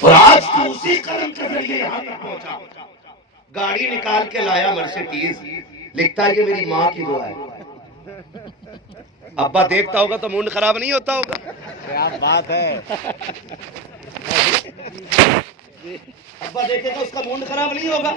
اور آج تو اسی کرم کے ذریعے یہاں تک پہنچا. گاڑی نکال کے لایا مرسیڈیز، لکھتا ہے یہ میری ماں کی دعا ہے. ابا دیکھتا ہوگا تو موڈ خراب نہیں ہوتا ہوگا؟ کیا بات ہے. ابا دیکھے تو اس کا موڈ خراب نہیں ہوگا؟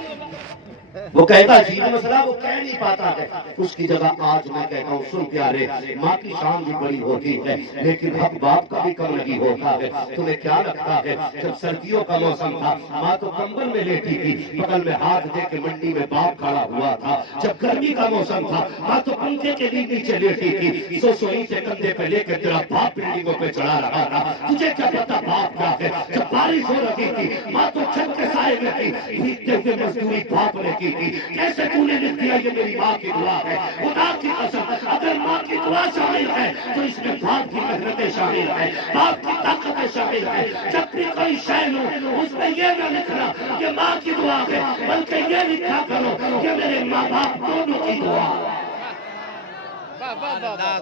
وہ کہتا جی مسئلہ وہ کہہ نہیں پاتا ہے. اس کی جگہ آج میں کہتا ہوں سن پیارے، ماں کی شان بھی بڑی ہوتی ہے لیکن حق باپ کا بھی کم نہیں ہوتا ہے. تمہیں کیا لگتا ہے جب سردیوں کا موسم تھا ماں تو کمبل میں لیٹی تھی، بغل میں ہاتھ دے کے منڈی میں باپ کھڑا ہوا تھا. جب گرمی کا موسم تھا ماں تو پنکھے کے نیچے لیٹی تھی، سو اینٹیں کندھے پہ لے کے تیرا باپ بلڈنگوں پہ چڑھا رہا تھا. تجھے کیا پتا باپ کیا ہے؟ جب بارش ہو رہی تھی ماں تو چھت کے سائے میں تھی، بھیگتے ہوئے مزدوری باپ نے کی تھی. کیسے تو نے لکھ دیا یہ میری ماں کی دعا ہے؟ خدا کی قسم اگر ماں کی دعا شامل ہے تو اس میں باپ کی محنتیں شامل ہیں، باپ کی طاقتیں شامل ہیں. جب بھی کوئی شعر ہو اس میں یہ نہ لکھنا یہ ماں کی دعا ہے، بلکہ یہ لکھا کرو یہ میرے ماں باپ دونوں کی دعا ہے. سبحان اللہ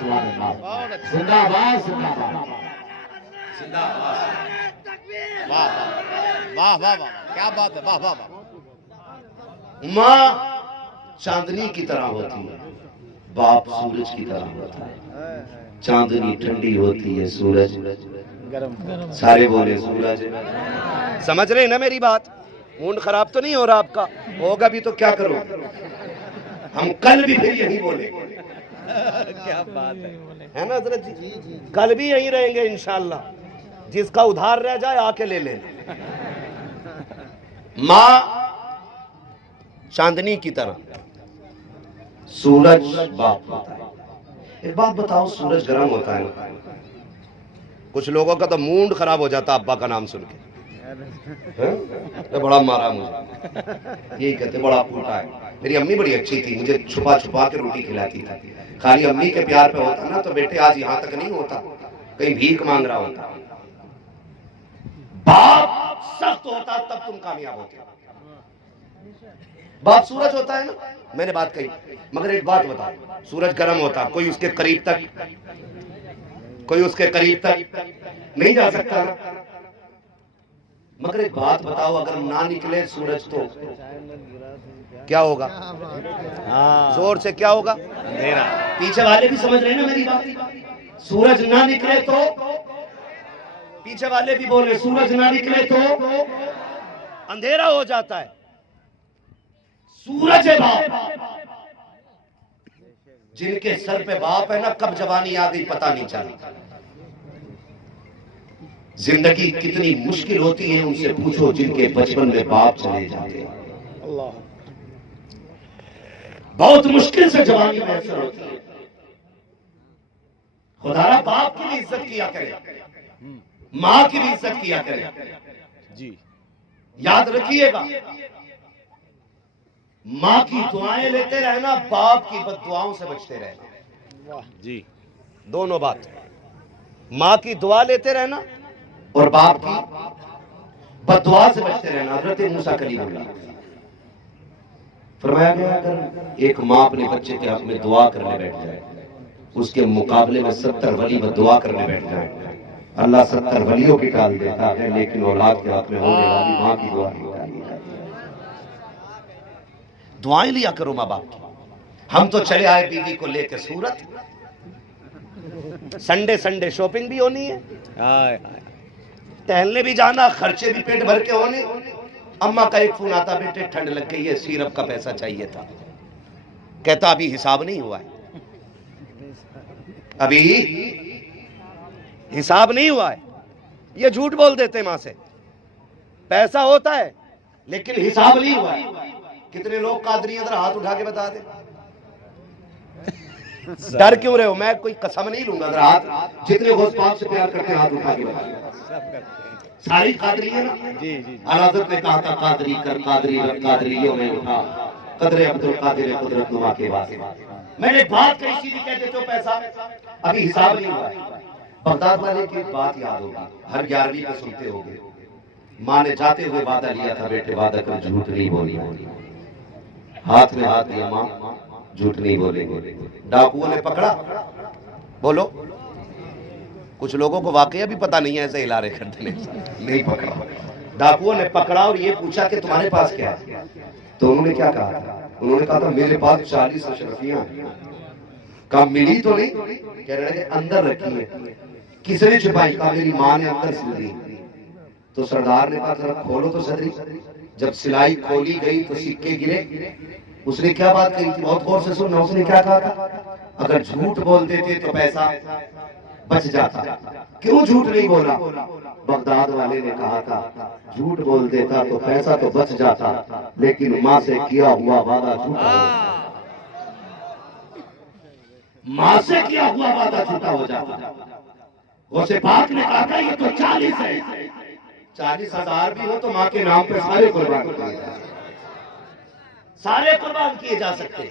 سبحان اللہ. زندہ باد زندہ باد. واہ واہ واہ واہ، کیا بات ہے. واہ واہ واہ. ماں چاندنی کی طرح ہوتی ہے، باپ سورج کی طرح ہوتا ہے. چاندنی ٹھنڈی ہوتی ہے، سورج گرم. سارے بولے سورج. سمجھ رہے ہیں نا میری بات؟ موڈ خراب تو نہیں ہو رہا آپ کا؟ ہوگا بھی تو کیا کرو. ہم کل بھی پھر یہی بولیں گے. کیا بات ہے نا حضرت جی؟ کل بھی یہی رہیں گے انشاءاللہ. جس کا ادھار رہ جائے آ کے لے لیں. ماں چاندنی کی طرح، سورج باپ ہوتا ہے. ایک بات بتاؤ، سورج گرم ہوتا ہے نا، کچھ لوگوں کا تو موڈ خراب ہو جاتا ابا کا نام سن کے. بڑا مارا مجھے، یہی کہتے بڑا پھوٹا ہے. میری امی بڑی اچھی تھی، مجھے چھپا چھپا کے روٹی کھلاتی تھی. خالی امی کے پیار پہ ہوتا نا تو بیٹے آج یہاں تک نہیں ہوتا، کہیں بھیک مانگ رہا ہوتا. باپ سخت ہوتا تب تم کامیاب ہوتے. باپ سورج ہوتا ہے نا، میں نے بات کہی، مگر ایک بات بتا، سورج گرم ہوتا، کوئی اس کے قریب تک نہیں جا سکتا. مگر ایک بات بتاؤ، اگر نہ نکلے سورج تو کیا ہوگا؟ زور سے کیا ہوگا؟ اندھیرا. پیچھے والے بھی سمجھ رہے ہیں نا میری بات؟ سورج نہ نکلے تو، پیچھے والے بھی بول رہے سورج نہ نکلے تو اندھیرا ہو جاتا ہے. سورج ہے باپ، جن کے سر پہ باپ ہے نا کب جوانی آ گئی پتہ نہیں چلا. زندگی کتنی مشکل ہوتی ہے ان سے پوچھو جن کے بچپن میں باپ چلے جاتے ہیں. بہت مشکل سے جوانی میسر ہوتی ہے. خدا را باپ کی بھی عزت کیا کرے، ماں کی بھی عزت کیا کرے. جی یاد رکھیے گا، ماں کی دعائیں لیتے رہنا، باپ کی بد دعاؤں سے بچتے رہنا. جی دونوں بات، ماں کی دعا لیتے رہنا اور باپ کی بد دعا سے بچتے رہنا. حضرت موسیٰ کلیم اللہ فرمایا گیا اگر ایک ماں اپنے بچے کے حق میں دعا کرنے بیٹھ جائے، اس کے مقابلے میں 70 ولی بد دعا کرنے بیٹھ جائے، اللہ 70 ولیوں کی ٹال دیتا ہے لیکن اولاد کے حق میں ہونے والی ماں کی دعا نہیں ٹالی جاتی. دعائیں لیا کرو ماں باپ کی. ہم تو چلے آئے بیوی کو لے کے سورت، سنڈے شاپنگ بھی ہونی ہے، ٹہلنے بھی جانا، خرچے بھی پیٹ بھر کے ہونے. اماں کا ایک فون آتا، بیٹے ٹھنڈ لگ گئی ہے، سیرپ کا پیسہ چاہیے تھا. کہتا ابھی حساب نہیں ہوا ہے، ابھی حساب نہیں ہوا ہے. یہ جھوٹ بول دیتے ماں سے، پیسہ ہوتا ہے لیکن حساب نہیں ہوا ہے. کتنے لوگ قادری ادھر ہاتھ اٹھا کے بتا دیں. ڈر کیوں رہے ہو؟ میں کوئی قسم نہیں لوں گا. ادھر ہاتھ جتنے غوث پاک سے پیار کرتے ہیں ہاتھ اٹھا کے بتا دیں. ساری قادری ہے نا. حضرت نے کہا تھا قادری کر قادری رکھ، قادریوں میں اٹھا قدر عبد القادر قدرت نما کے بعد. میں نے بات کہی سیدھی کہہ دیتے ہو پیسہ ابھی حساب نہیں ہوا ہے. بغداد والے کی بات یاد ہوگی، ہر 11ویں پہ سنتے ہوگے. ماں نے جاتے ہوئے وعدہ لیا تھا، بیٹے وعدہ کر جھوٹ نہیں بولی. ہاتھ میں ہاتھ دیا، ماں جھوٹ نہیں بولیں گے. ڈاکوؤں نے پکڑا، بولو کچھ لوگوں کو واقعہ بھی پتہ نہیں ہے ایسے ہلا رہے کرتے نہیں پکڑا. ڈاکوؤں نے پکڑا اور یہ پوچھا کہ تمہارے پاس کیا ہے؟ تو انہوں نے کیا کہا تھا؟ انہوں نے کہا تھا میرے پاس 40 اشرفیاں ہیں. کہا ملی تو نہیں؟ کہہ رہے ہیں اندر رکھی ہے. کس نے چھپائی؟ کہا میری ماں نے اندر سل دی. تو سردار نے کہا ذرا کھولو تو صدری. جب سلائی کھولی گئی تو سکے گرے. اس نے کیا بات کہی تھی؟ بہت غور سے سننا. اس نے کیا کہا تھا؟ اگر جھوٹ بولتے تھے تو پیسہ بچ جاتا. کیوں جھوٹ نہیں بولا؟ بغداد والے نے کہا تھا جھوٹ بول دیتا تو پیسہ تو بچ جاتا لیکن ماں سے کیا ہوا وعدہ جھوٹا ہو جاتا. ماں سے کیا ہوا وعدہ جھوٹا ہو جاتا. غوث پاک نے کہا تھا یہ تو 40 ہے. 40,000 بھی ہو تو ماں کے نام پہ سارے قربان کیے جا سکتے. سارے قربان کیے جا سکتے.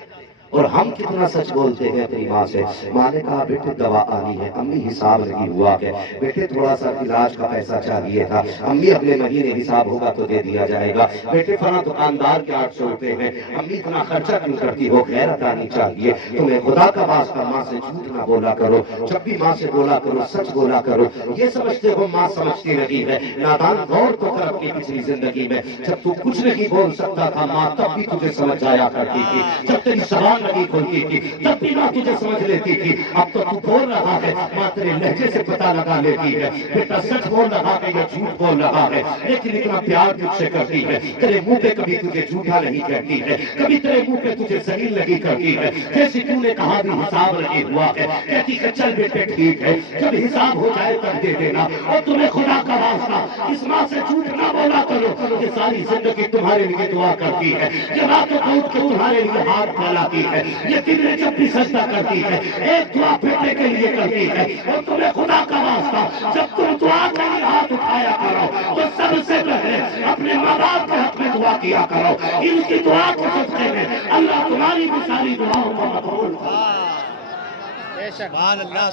اور ہم کتنا سچ بولتے ہیں اپنی ماں سے. ماں نے کہا بیٹے دوا آنی ہے. امی حساب نہیں ہوا ہے بیٹے تھوڑا سا علاج کا پیسہ چاہیے تھا. امی اگلے مہینے حساب ہوگا تو دے دیا جائے گا. بیٹے فلاں دکاندار کے 800 روپے ہیں. امی اتنا خرچہ کیوں کرتی ہو؟ غیرت آنی چاہیے. تمہیں خدا کا واسطہ ماں سے جھوٹ نہ بولا کرو. جب بھی ماں سے بولا کرو سچ بولا کرو. یہ سمجھتے ہو ماں سمجھتی نہیں ہے. نادان غور تو کر اپنی پچھلی زندگی میں. جب تو کچھ نہیں بول سکتا تھا ماں تب بھی تجھے سمجھ جایا کرتی تھی. جب تیری زبان نہیں کھولتی تھی تب بھی ماں تجھے سمجھ لیتی تھی. اب تو تو بول رہا ہے ماں تیرے لہجے سے پتہ لگا لیتی ہے بیٹا سچ بول رہا ہے یا جھوٹ بول رہا ہے. لیکن اتنا پیار تجھ سے کرتی ہے. تیرے منہ پہ کبھی تجھے جھوٹا نہیں کہتی ہے. کبھی تیرے منہ پہ تجھے ذلیل نہیں کرتی ہے. جیسے تو نے کہا بھی حساب نہیں ہوا ہے کہتی کہ چل بیٹے ٹھیک ہے جب حساب ہو جائے تب دے دینا. اور تمہیں خدا کا واسطہ اس ماں سے جھوٹ نہ بولا کرو. یہ ساری زندگی تمہارے لیے دعا کرتی ہے. یہ راتوں کو اٹھ کے تمہارے لیے ہاتھ پھیلاتی ہے. یہ دن میں جب بھی سجدہ کرتی ہے ایک دعا بیٹے کے لیے کرتی ہے. اور تمہیں خدا کا واسطہ جب تم دعا کے لیے ہاتھ اٹھایا کرو تو سب سے پہلے اپنے ماں باپ کے حق میں دعا کیا کرو. ان کی دعا کے صدقے میں اللہ تمہاری بھی ساری دعاؤں کو قبول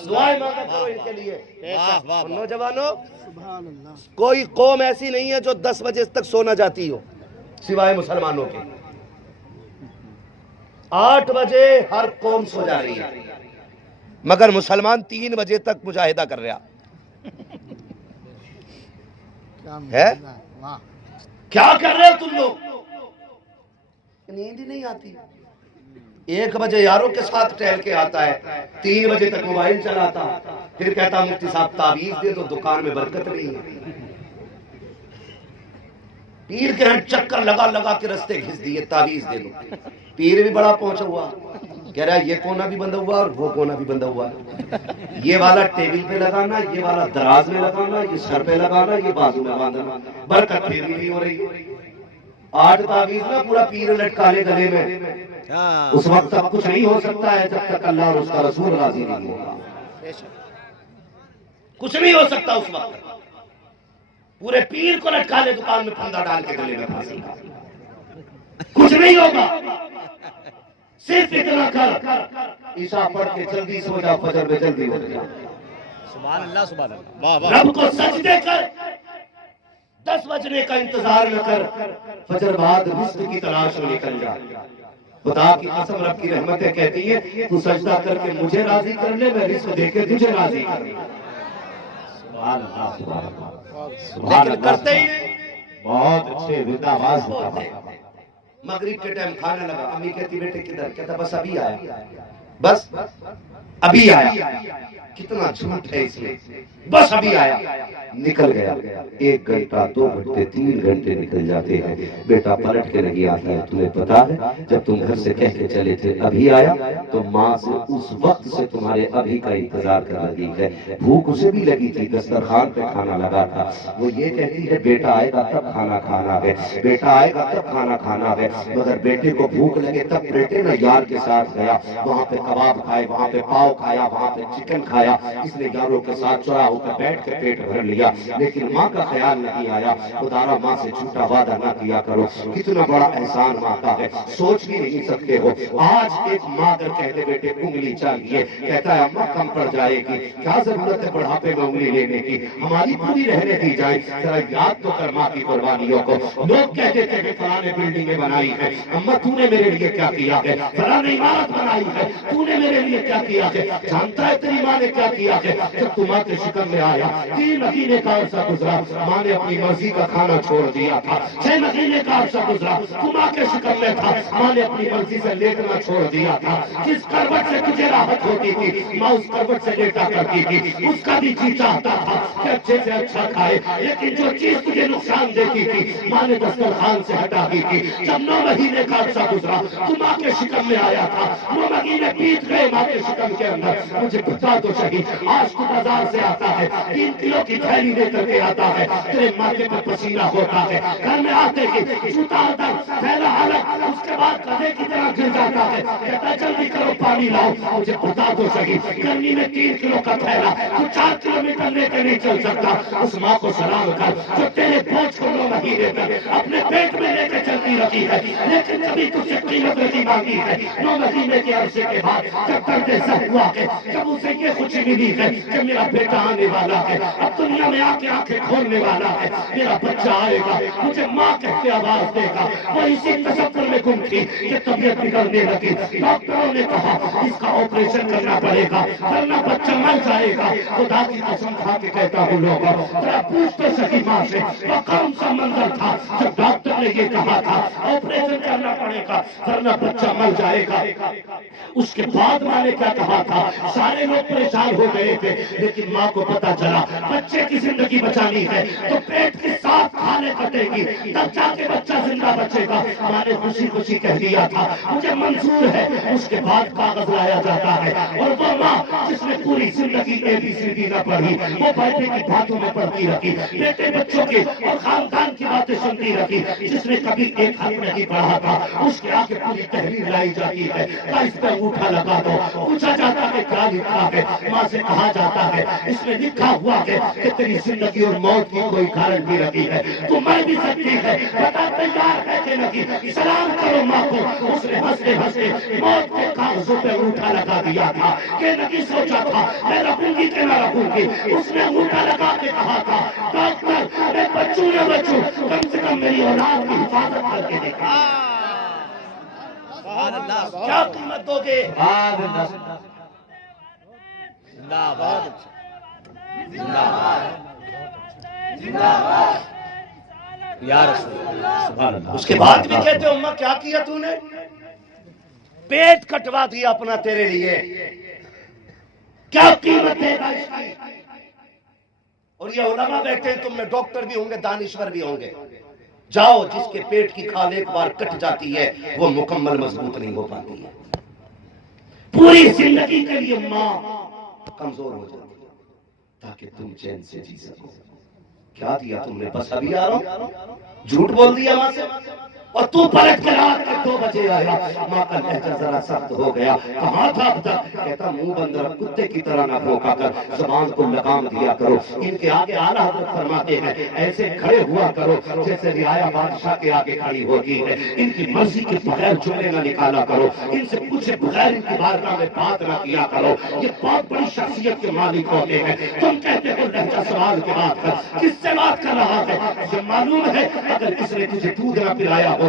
دعائیں مانگا کرو ان کے لیے. نوجوانوں کوئی قوم ایسی نہیں ہے جو 10 بجے تک سونا جاتی ہو سوائے مسلمانوں کے. 8 بجے ہر قوم سو جا رہی ہے مگر مسلمان 3 بجے تک مجاہدہ کر رہا ہے. کیا کر رہے ہو تم لوگ؟ نیند ہی نہیں آتی. 1 بجے یاروں کے ساتھ ٹہل کے آتا ہے 3 بجے تک موبائل چلاتا پھر کہتا مفتی صاحب تعویذ دے تو دکان میں برکت نہیں ہے. پیر کے ہاں چکر لگا لگا کے رستے گھس دیے تعویذ دے دو. پیر بھی بڑا پہنچا ہوا کہہ رہا ہے یہ کونا بھی بندہ ہوا اور وہ کونا بھی بندہ ہوا. یہ والا ٹیبل پہ لگانا یہ والا دراز میں لگانا یہ سر پہ لگانا یہ بازو میں باندھنا. برکت پھر بھی نہیں ہو رہی. 8 تعویذ میں پورا پیر لٹکا لے گلے میں. اس وقت تک کچھ نہیں ہو سکتا ہے جب تک اللہ اور اس کا رسول راضی نہیں ہوگا. کچھ نہیں ہو سکتا اس وقت. پورے پیر کو لٹکا لے دکان میں پھندا ڈال کے گلے میں پھانسی کا کچھ نہیں ہوگا. صرف اتنا کر عشاء پڑھ کے جلدی سو جا فجر میں جلدی اٹھ جا. سبحان اللہ سبحان اللہ. رب کو سجدے کر. 10 بجنے کا انتظار نہ کر. فجر بعد رزق کی تلاش میں نکل جا. خدا کی قسم رب کی رحمتیں کہتی ہے تو سجدہ کر کے مجھے راضی کر لے میں رزق دے کے تجھے راضی کر لوں. سبحان اللہ سبحان اللہ. لیکن کرتے ہی بہت اچھے زندہ آواز ہوتا ہے. مغرب کے ٹائم کھانا لگا. امی کہتی بیٹے کدھر؟ کہتا بس ابھی آیا. بس ابھی آیا. کتنا جھوٹ ہے اس میں. بس ابھی آیا نکل گیا. 1 گھنٹہ 2 گھنٹے 3 گھنٹے نکل جاتے ہیں. بیٹا پلٹ کے نہیں آتا ہے. تمہیں پتا ہے جب تم گھر سے کہہ کے چلے تھے ابھی آیا تو ماں سے اس وقت سے تمہارے ابھی کا انتظار کر رہی ہے. بھوک اسے بھی لگی تھی. دسترخوان پہ کھانا لگا تھا. وہ یہ کہتی ہے بیٹا آئے گا تب کھانا کھانا ہے. بیٹا آئے گا تب کھانا کھانا ہے. مگر بیٹے کو بھوک لگے تب بیٹے نہ یار کے ساتھ گیا. وہاں پہ کباب کھائے وہاں پہ پاؤ کھایا وہاں پہ چکن کھایا. اس نے یاروں کے ساتھ چورا ہو کر بیٹھ کے پیٹ بھر لیا. لیکن ماں کا خیال نہیں آیا. خدارا ماں سے جھوٹا وعدہ نہ کیا کرو. کتنا بڑا احسان ماں کا ہے سوچ بھی نہیں سکتے ہو. آج ایک ماں اگر کہتے بیٹے انگلی چاہیے کہتا ہے اماں کم پڑ جائے گی. کیا ضرورت ہے بڑھاپے میں انگلی لینے کی. ہماری پوری رہنے دی جائے. ذرا یاد تو کر ماں کی قربانیوں کو. لوگ کہتے تھے کہ فلاں نے بلڈنگیں بنائی ہیں. اماں تو نے میرے لیے کیا کیا ہے. فلاں نے عمارت بنائی ہے. تو نے میرے لیے کیا کیا ہے. جانتا ہے تیری ماں نے کیا کیا ہے؟ جب تم ماں کے شکم میں آیا 3 مہینے کا عرصہ گزرا، ماں نے اپنی مرضی کا کھانا چھوڑ دیا تھا۔ 6 مہینے کا عرصہ گزرا، تم ماں کے شکم میں تھا، ماں نے اپنی مرضی سے لیٹنا چھوڑ دیا تھا۔ جس کروٹ سے تجھے راحت ہوتی تھی ماں اس کروٹ سے لیٹا کرتی تھی، اس کا بھی جی چاہتا تھا کہ اچھے سے اچھا کھائے، لیکن جو چیز تجھے نقصان دیتی تھی ماں نے دسترخوان سے ہٹا دی تھی۔ جب 9 مہینے کا عرصہ گزرا، تو ماں کے شکم میں آیا تھا، 9 مہینے بیت گئے ماں کے شکم کے اندر۔ مجھے بتا تو صحیح، آج تو بازار سے آتا ہے 3 کلو کی تھیلی لے کر کے آتا ہے، تیرے ماتھے پہ پسینہ ہوتا ہے، گھر میں آتے ہی جوتا اتر پھیلا حالت، اس کے بعد گدھے کی طرح گر جاتا ہے، کہتا ہے جلدی کرو پانی لاؤ۔ مجھے بتا تو صحیح، گرمی میں 3 کلو کا تھیلا تو 4 کلومیٹر لے کے نہیں چل سکتا۔ اس ماں کو سلام کر جو تیرے بوجھ کو 9 مہینے تک اپنے پیٹ میں لے کے چلتی رہی ہے، لیکن کبھی تجھ سے قیمت نہیں مانگی ہے۔ 9 مہینے کے عرصے کے بعد جب درد سخت ہوا ہے، جب اسے یہ خوشی ملی ہے کہ میرا بیٹا آنے والا ہے، اب دنیا میں آ کے آنکھیں کھولنے والا ہے، میرا بچہ آئے گا، مجھے ماں کہہ کے آواز دے گا، وہ اسی تصور میں گم تھی کہ طبیعت بگڑنے لگی۔ ڈاکٹروں نے کہا اس کا آپریشن کرنا پڑے گا ورنہ بچہ مر جائے گا۔ خدا کی قسم کھا کے کہتا ہوں لوگوں، ذرا پوچھ تو صحیح ماں سے وہ کون سا منظر تھا جب ڈاکٹر نے یہ کہا تھا آپریشن کرنا پڑے گا ورنہ بچہ مر جائے گا۔ اس کے بعد ماں نے کیا کہا تھا؟ سارے لوگ پریشان ہو گئے تھے، لیکن ماں کو پتا چلا بچے کی زندگی بچانی ہے تو پیٹ کے ساتھ کھانے کٹے گی تب جا کے بچہ زندہ بچے گا۔ ماں نے خوشی خوشی کہہ دیا تھا مجھے منظور ہے۔ اس کے بعد کاغذ لایا جاتا ہے، اور وہ ماں جس نے پوری زندگی ABCD نہ پڑھی وہ بیٹے کی باتوں میں پڑھتی رہی، بیٹے بچوں کی اور خاندان کی باتیں سنتی رہی۔ جس نے کبھی ایک حرف نہیں پڑھا تھا اس کے آگے پوری تحریر لائی جاتی ہے، اس پہ انگوٹھا لگا دو، پوچھا جاتا ہے کیا لکھا ہے، ماں سے کہا جاتا ہے اس میں لکھا ہوا ہے کہ تیری زندگی اور موت کی کوئی گارنٹی رکھی ہے، تو مر بھی سکتی ہے، بتا تیار ہے کہ نہیں؟ سلام کرو ماں کو۔ اس نے ہنستے ہنستے موت کے کاغذوں پہ انگوٹھا لگا دیا تھا کہ نہیں سوچا تھا میں رکھوں گی کہ نہ رکھوں گی۔ اس نے انگوٹھا لگا کے کہا تھا ڈاکٹر میں بچوں نہ بچوں کم سے کم میری اولاد کی حفاظت کر کے دیکھا۔ کیا قیمت دو گے؟ اس کے بعد بھی کہتے ہو اماں کیا کیا تو نے؟ پیٹ کٹوا دیا اپنا تیرے لیے، کیا قیمت دے گا اس کی؟ اور یہ علماء بیٹھے ہیں، تم میں ڈاکٹر بھی ہوں گے دانشور بھی ہوں گے، جاؤ جس کے پیٹ کی کھال ایک بار کٹ جاتی ہے وہ مکمل مضبوط نہیں ہو پاتی ہے، پوری زندگی کے لیے ماں کمزور ہو جاتی ہے تاکہ تم چین سے جی سکو۔ کیا دیا تم نے؟ بس ابھی آ رہا ہوں، جھوٹ بول دیا ماں سے، اور تو پلٹ کے رات کے 2 بجے آیا۔ ماں کا لہجہ ذرا سخت ہو گیا، کہاں تھا اب تک؟ کہتا منہ بند رکھ، کتے کی طرح نہ بھونکا کر، زبان کو لگام دیا کرو۔ ان کے آگے اعلیٰ حضرت فرماتے ہیں ایسے کھڑے ہوا کرو جیسے رعایا بادشاہ کے آگے کھڑی ہوتی ہے، ان کی مرضی کے بغیر جملے نہ نکالا کرو، ان سے پوچھے بغیر ان کی بارگاہ میں بات نہ کیا کرو، یہ بہت بڑی شخصیت کے مالک ہوتے ہیں۔ تم کہتے ہو لہجہ سوال کے بات کر، کس سے بات کر رہا ہے؟ مجھے معلوم ہے اگر اس نے تجھے دودھ نہ پلایا ہوتا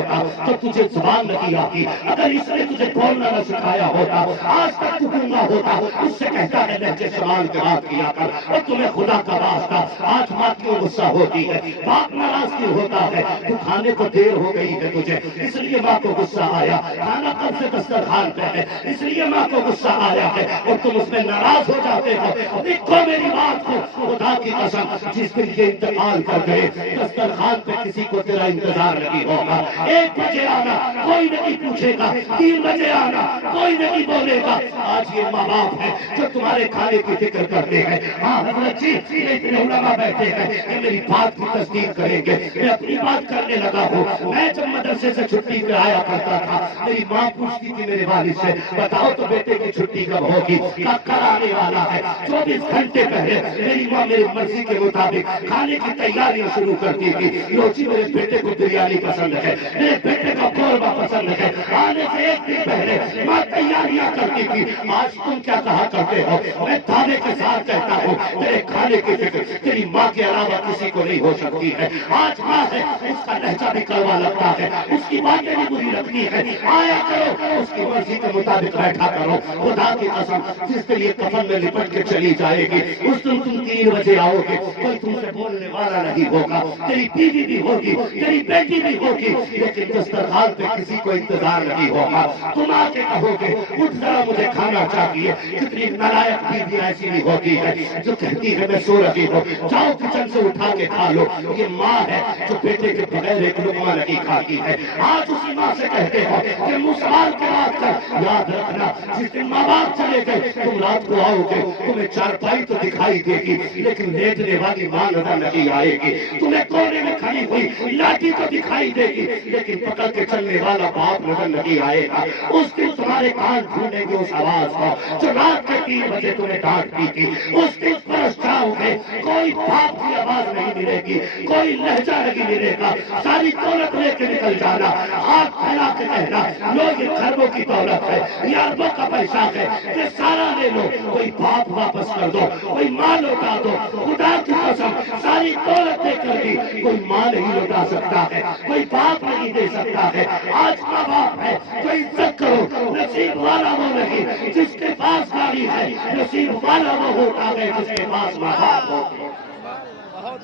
تو تجھے زبان نہیں آتی، اگر اس نے تجھے بولنا نہ سکھایا ہوتا آج تک تو گنگا ہوتا۔ اس سے کہتا ہے لہجے سوال کے بات کیا کر، اور تمہیں خدا کا واسطہ آج ماں کیوں غصہ ہوتی ہے، باپ ناراض کیوں ہوتا ہے؟ تو کھانے کو دیر ہو گئی ہے تجھے اس لیے ماں کو غصہ آیا، کھانا کب سے دسترخوان پہ ہے اس لیے ماں کو غصہ آیا ہے، اور تم اس میں ناراض ہو جاتے ہو۔ دیکھو میری بات کو، خدا کی قسم جس دن یہ انتقال کر گئے دسترخوان پہ کسی کو تیرا انتظار نہیں ہوگا۔ 1 بجے آنا کوئی نہیں پوچھے گا، 3 بجے آنا کوئی نہیں بولے گا۔ آج یہ ماں باپ ہے جو تمہارے کھانے کی فکر کرتے ہیں۔ ہاں حضرت جی اتنے علماء بیٹھے ہیں کہ میری بات کی تصدیق کریں گے، میں اپنی بات کرنے لگا ہوں۔ میں جب مدرسے سے چھٹی پہ آیا کرتا تھا میری ماں پوچھتی تھی میرے والد سے بتاؤ تو بیٹے کی چھٹی کب ہوگی، کب آنے والا ہے؟ 24 گھنٹے پہلے میری ماں میری مرضی کے مطابق کھانے کی تیاریاں شروع کرتی تھی۔ لو جی میرے بیٹے کو بریانی پسند ہے، میرے بیٹے کا قورمہ پسند ہے، آنے سے ایک دن پہلے ماں تیاریاں کرتی تھی، آج تم کیا کہا کرتے ہو؟ میں دعوے کے ساتھ کہتا ہوں تیرے کھانے کی فکر تیری ماں کے علاوہ کسی کو نہیں ہو سکتی ہے۔ آج ماں ہے، اس کا لہجہ بھی کڑوا لگتا ہے، اس کی باتیں بھی بری لگتی ہے، آیا کرو اس کی مرضی کے مطابق بیٹھا کرو۔ خدا کی قسم جس دن یہ کفن میں لپٹ کے چلی جائے گی اس دن تم 3 بجے آؤ گے، کوئی تم سے بولنے والا نہیں ہوگا، تیری بیوی بھی ہوگی، تیری بیٹی بھی ہوگی، لیکن دسترخوان پہ کسی کو انتظار نہیں ہوگا۔ تم آ کے کہو گے اٹھ ذرا مجھے کھانا چاہیے۔ کتنی نالائق بیوی ایسی بھی ہوتی ہے جو کہتی ہے میں سو رہی ہوں، جاؤ کچن سے اٹھا کے کھا لو۔ یہ ماں ہے جو بیٹے کے بغیر ایک لقمہ نہیں کھاتی ہے۔ آج اسی ماں سے کہتے ہو کہ منہ سوال کے بات کر، یاد رکھنا جس دن ماں باپ چلے گئے تم رات کو آؤ گے، تمہیں چارپائی تو دکھائی دے گی لیکن لیٹنے والی ماں نظر نہیں آئے گی، تمہیں کونے میں کھڑی ہوئی لاٹھی تو دکھائی دے گی لیکن پکڑ کے چلنے والا باپ نظر نہیں آئے گا۔ اس دن تمہارے کان ڈھونڈیں گے اس آواز کو جو رات کے 3 بجے تمہیں ڈانٹتی تھی۔ اس دن پرس جاؤ گے، کوئی باپ کی آواز نہیں ملے گی، کوئی لہجہ نہیں ملے گا، ساری دولت لے کے نکل جانا، ہاتھ پھیلا کے کہنا لو یہ خربوں کی دولت ہے، یہ اربوں کا پیسہ ہے، یہ سارا لے لو، کوئی باپ واپس کر دو، کوئی ماں لوٹا دو۔ خدا کی قسم ساری دولت دے کر بھی کوئی ماں نہیں لوٹا سکتا ہے، کوئی باپ نہیں دے سکتا ہے۔ آج ماں باپ ہے تو عزت کرو، نصیب والا وہ نہیں جس کے پاس گاڑی ہے، نصیب والا وہ ہوتا ہے جس کے پاس ماں باپ ہو۔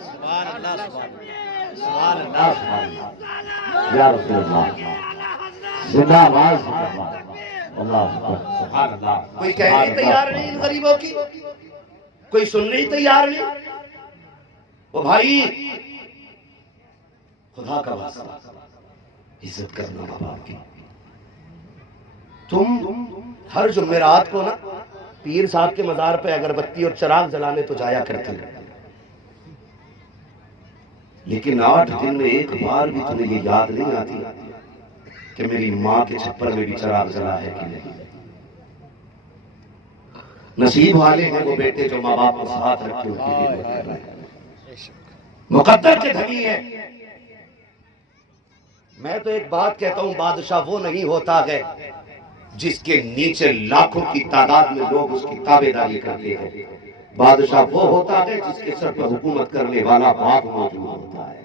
سبحان اللہ، سبحان اللہ، سبحان اللہ، یا رسول اللہ زندہ آواز اللہ سبحان اللہ۔ کوئی کہنے تیار نہیں ان غریبوں کی، کوئی سننے ہی تیار نہیں۔ وہ بھائی خدا کا واسطہ عزت کرنا ماں باپ کی۔ تم ہر جمعرات کو نا پیر صاحب کے مزار پہ اگربتی اور چراغ جلانے تو جایا کرتے ہیں، لیکن 8 دن میں ایک بار بھی تمہیں یہ یاد نہیں آتی کہ میری ماں کے چھپر میں بھی چراغ جلا ہے کہ نہیں۔ نصیب والے ہیں وہ بیٹے جو ماں باپ کو ساتھ رکھ کے ان کی خدمت کر رہے ہیں، مقدر کے دھنی ہے۔ میں تو ایک بات کہتا ہوں، بادشاہ وہ نہیں ہوتا ہے جس کے نیچے لاکھوں کی تعداد میں لوگ اس کی تابعداری کرتے ہیں، بادشاہ وہ ہوتا ہے جس کے سر پر حکومت کرنے والا باپ موجود ہوتا ہے۔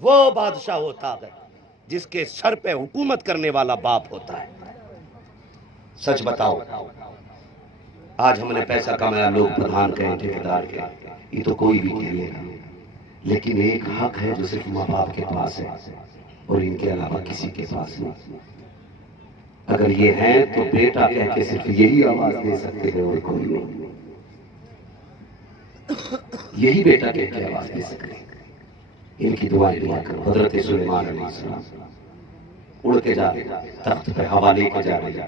وہ بادشاہ ہوتا ہے جس کے سر پہ حکومت کرنے والا باپ ہوتا ہے۔ سچ بتاؤ، آج ہم نے پیسہ کمایا، لوگ پردھان کہیں، ٹھیکیدار کہیں، یہ تو کوئی بھی کہے گا، لیکن ایک حق ہے جو صرف ماں باپ کے پاس ہے اور ان کے علاوہ کسی کے پاس نہیں۔ اگر یہ ہیں تو بیٹا کہہ کے صرف یہی آواز دے سکتے ہیں اور کوئی نہیں، یہی بیٹا کہہ کے آواز دے سکتے ہیں۔ ان کی دعائیں دعا کرو۔ حضرت سلیمان علیہ السلام اڑ کے جا رہے، تخت پہ ہوا لے کے جا رہے،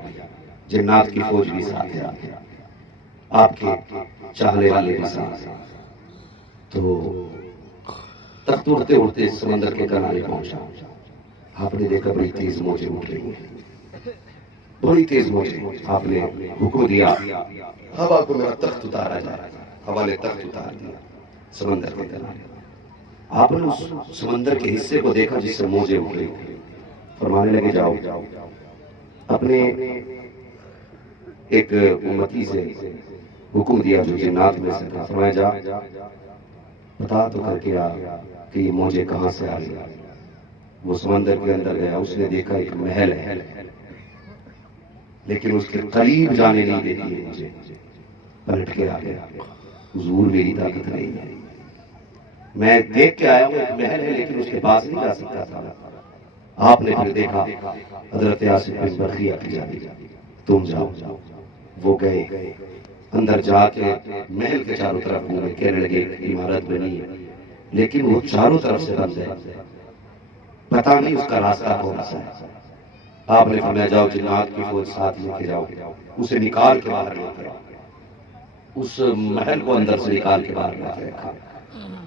جنات کی فوج بھی ساتھ ہے، آپ کے چاہنے والے بھی ساتھ، تو تخت اڑتے اڑتے سمندر کے کنارے پہنچا۔ آپ نے دیکھا بڑی تیز موجیں اٹھ رہی ہیں، بڑی تیز موجیں۔ آپ نے حکم دیا ہوا کو میرا تخت اتارا جائے، ہوا نے تخت اتار دیا سمندر کے کنارے۔ آپ نے اس سمندر کے حصے کو دیکھا جس سے موجیں اٹھ رہی تھیں، فرمانے لگے جاؤ اپنے ایک امتی سے حکم دیا جو جنات میں سے تھا، فرمایا جا بتا تو کر کے آ کہ یہ موجیں کہاں سے آ رہی۔ وہ سمندر کے اندر گیا، اس نے دیکھا ایک محل ہے لیکن اس کے قریب جانے نہیں دیتی ہے مجھے، پلٹ کے آ گیا، حضور میری طاقت نہیں ہے، میں دیکھ کے آیا ہوں ایک محل ہے لیکن اس کے پاس نہیں جا سکتا تھا۔ آپ نے پھر دیکھا حضرت آصف بن برخیہ کی جانب، تم جاؤ۔ وہ گئے، اندر جا کے محل کے چاروں طرف گھومے، کہنے لگے عمارت بنی ہے لیکن وہ چاروں طرف سے بند ہے، پتہ نہیں اس کا راستہ کون سا ہے۔ آپ نے فرمایا جاؤ جنات کی فوج ساتھ لے کے جاؤ، اسے نکال کے باہر لے کے آؤ، اس محل کو اندر سے نکال کے باہر لے کے رکھا۔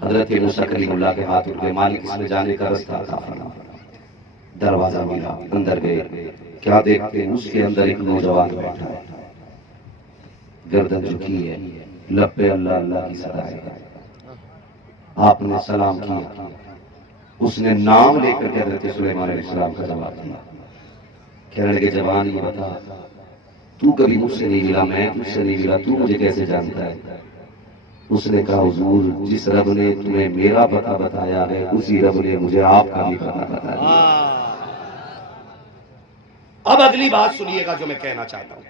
حضرت موسیٰ کلیم اللہ کے ہاتھ اٹھ گئے، مالک اس میں جانے کا رستہ عطا فرما۔ دروازہ ملا، اندر گئے، کیا دیکھتے ہیں اس کے اندر ایک نوجوان بیٹھا ہے، گردن جھکی ہے، لب پہ اللہ اللہ کی صدا ہے۔ آپ نے سلام کیا، اس نے نام لے کر کے حضرت سلیمان علیہ السلام کا جواب دیا. کہنے لگے جوان یہ بتا تو کبھی مجھ سے نہیں ملا میں تجھ سے نہیں ملا تو مجھے کیسے جانتا ہے؟ اس نے کہا حضور جس رب نے تمہیں میرا پتہ بتایا ہے اسی رب نے مجھے آپ کا بھی پتہ بتایا. اب اگلی بات سنیے گا جو میں کہنا چاہتا ہوں.